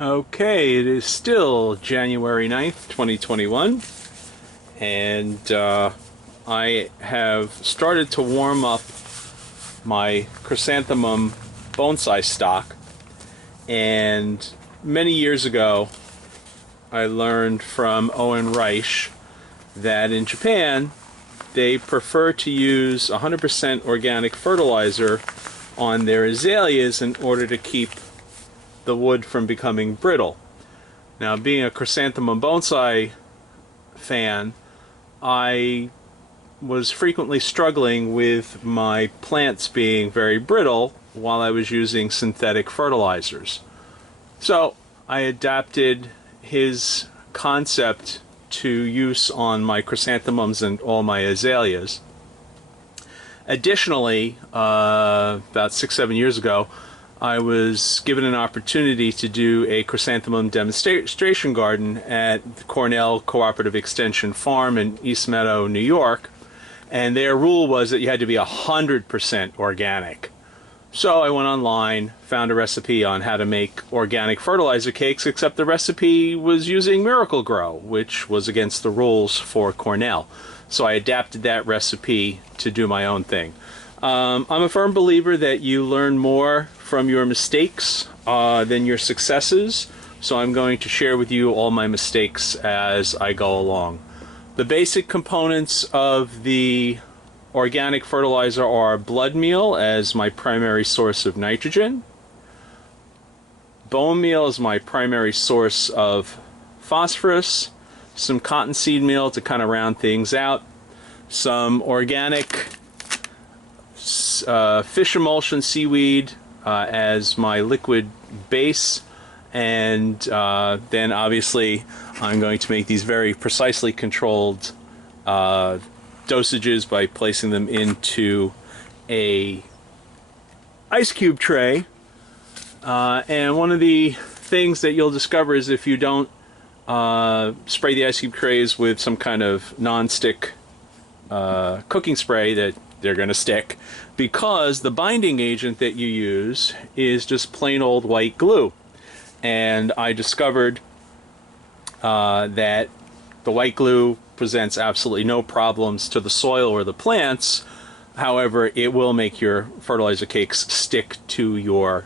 Okay, it is still January 9th, 2021, and I have started to warm up my chrysanthemum bonsai stock. And many years ago, I learned from Owen Reich that in Japan, they prefer to use 100% organic fertilizer on their azaleas in order to keep the wood from becoming brittle. Now, being a chrysanthemum bonsai fan, I was frequently struggling with my plants being very brittle while I was using synthetic fertilizers. So I adapted his concept to use on my chrysanthemums and all my azaleas. Additionally, about 6-7 years ago, I was given an opportunity to do a chrysanthemum demonstration garden at the Cornell Cooperative Extension Farm in East Meadow, New York, and their rule was that you had to be 100% organic. So I went online, found a recipe on how to make organic fertilizer cakes, except the recipe was using Miracle Grow, which was against the rules for Cornell. So I adapted that recipe to do my own thing. I'm a firm believer that you learn more from your mistakes than your successes, so I'm going to share with you all my mistakes as I go along. The basic components of the organic fertilizer are blood meal as my primary source of nitrogen, bone meal as my primary source of phosphorus, some cottonseed meal to kind of round things out, some organic fish emulsion seaweed as my liquid base, and then obviously I'm going to make these very precisely controlled dosages by placing them into a ice cube tray. And one of the things that you'll discover is if you don't spray the ice cube trays with some kind of non-stick cooking spray, that they're going to stick, because the binding agent that you use is just plain old white glue. And I discovered that the white glue presents absolutely no problems to the soil or the plants. However, it will make your fertilizer cakes stick to your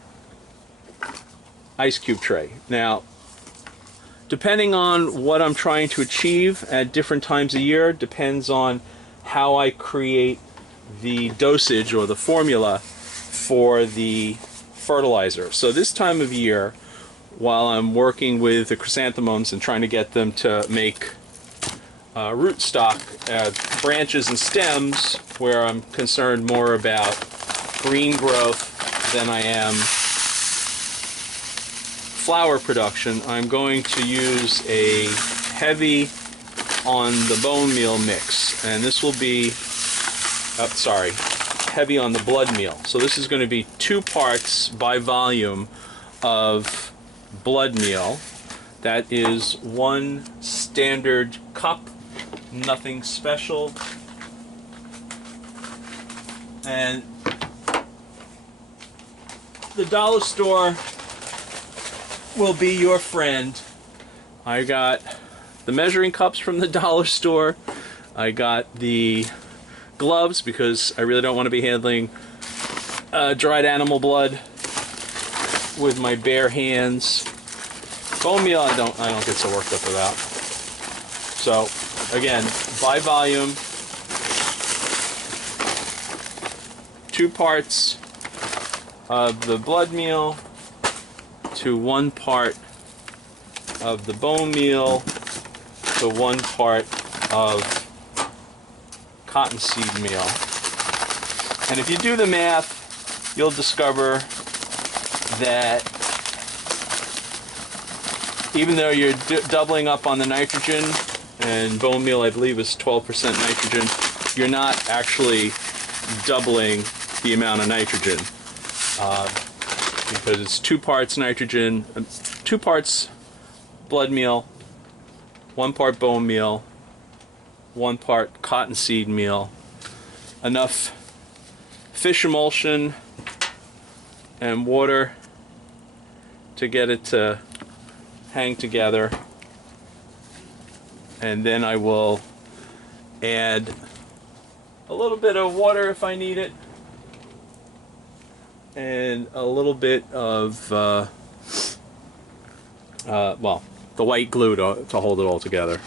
ice cube tray. Now, depending on what I'm trying to achieve at different times of year, depends on how I create the dosage or the formula for the fertilizer. So this time of year, while I'm working with the chrysanthemums and trying to get them to make rootstock, branches and stems, where I'm concerned more about green growth than I am flower production, I'm going to use a heavy on the bone meal mix, and this will be heavy on the blood meal. So this is going to be 2 parts by volume of blood meal. That is 1 standard cup, nothing special. And the dollar store will be your friend. I got the measuring cups from the dollar store. I got the gloves because I really don't want to be handling dried animal blood with my bare hands. Bone meal I don't get so worked up about. So again, by volume, 2 parts of the blood meal to 1 part of the bone meal to 1 part of cottonseed meal. And if you do the math, you'll discover that even though you're doubling up on the nitrogen, and bone meal I believe is 12% nitrogen, you're not actually doubling the amount of nitrogen, because it's 2 parts nitrogen, 2 parts blood meal, 1 part bone meal, 1 part cottonseed meal, enough fish emulsion and water to get it to hang together, and then I will add a little bit of water if I need it, and a little bit of well, the white glue to hold it all together.